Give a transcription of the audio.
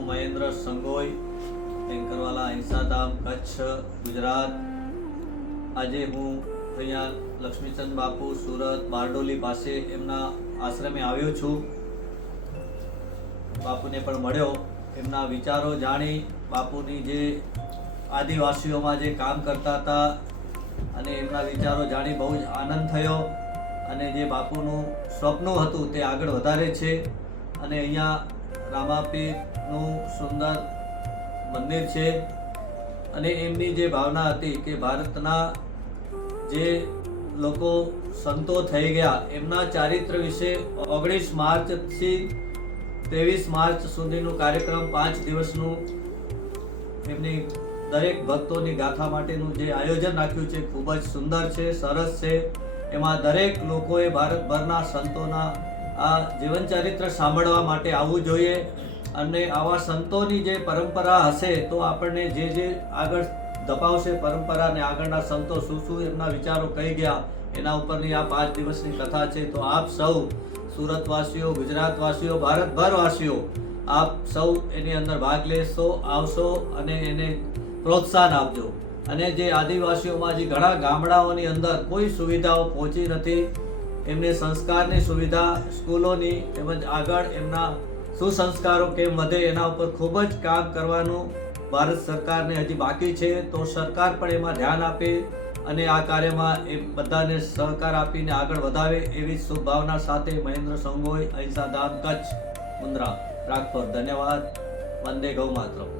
હું મહેન્દ્ર સંગોઈ, ટેન્કરવાલા અહિંસાધામ, કચ્છ, ગુજરાત. આજે હું અહીંયા લક્ષ્મીચંદ બાપુ સુરત બારડોલી પાસે એમના આશ્રમે આવ્યો છું. બાપુને પણ મળ્યો, એમના વિચારો જાણી, બાપુની જે આદિવાસીઓમાં જે કામ કરતા હતા અને એમના વિચારો જાણી બહુ જ આનંદ થયો. અને જે બાપુનું સ્વપ્ન હતું તે આગળ વધારે છે. અને અહીંયા રામાપીરનું સુંદર મંદિર છે. અને એમની જે ભાવના હતી કે ભારતના જે લોકો સંતો થઈ ગયા એમના ચારિત્ર વિશે 19 માર્ચથી 23 માર્ચ સુધીનું કાર્યક્રમ 5 દિવસનું એમની દરેક ભક્તોની ગાથા માટેનું જે આયોજન રાખ્યું છે ખૂબ જ સુંદર છે, સરસ છે. એમાં દરેક લોકોએ ભારતભરના સંતોના આ જીવન ચરિત્ર સાંભળવા માટે આવવું જોઈએ. અને આવા સંતોની જે પરંપરા હશે તો આપણને જે આગળ ધપાવશે પરંપરા અને આગળના સંતો શું એમના વિચારો કહી ગયા એના ઉપરની આ 5 દિવસની કથા છે. તો આપ સૌ સુરતવાસીઓ, ગુજરાતવાસીઓ, ભારતભરવાસીઓ આપ સૌ એની અંદર ભાગ લેશો, આવશો અને એને પ્રોત્સાહન આપજો. અને જે આદિવાસીઓમાં જે ઘણા ગામડાઓની અંદર કોઈ સુવિધાઓ પહોંચી નથી, એમને સંસ્કારની સુવિધા, સ્કૂલોની તેમજ આગળ એમના સુસંસ્કારો કેમ વધે એના ઉપર ખૂબ જ કામ કરવાનું ભારત સરકારને હજી બાકી છે. તો સરકાર પણ એમાં ધ્યાન આપે અને આ કાર્યમાં એ બધાને સહકાર આપીને આગળ વધાવે એવી શુભ ભાવના સાથે મહેન્દ્ર સંગોઈ, અહિંસાધામ, કચ્છ, મુન્દ્રા, રાજકોટ. ધન્યવાદ. વંદે ગૌ માતરમ.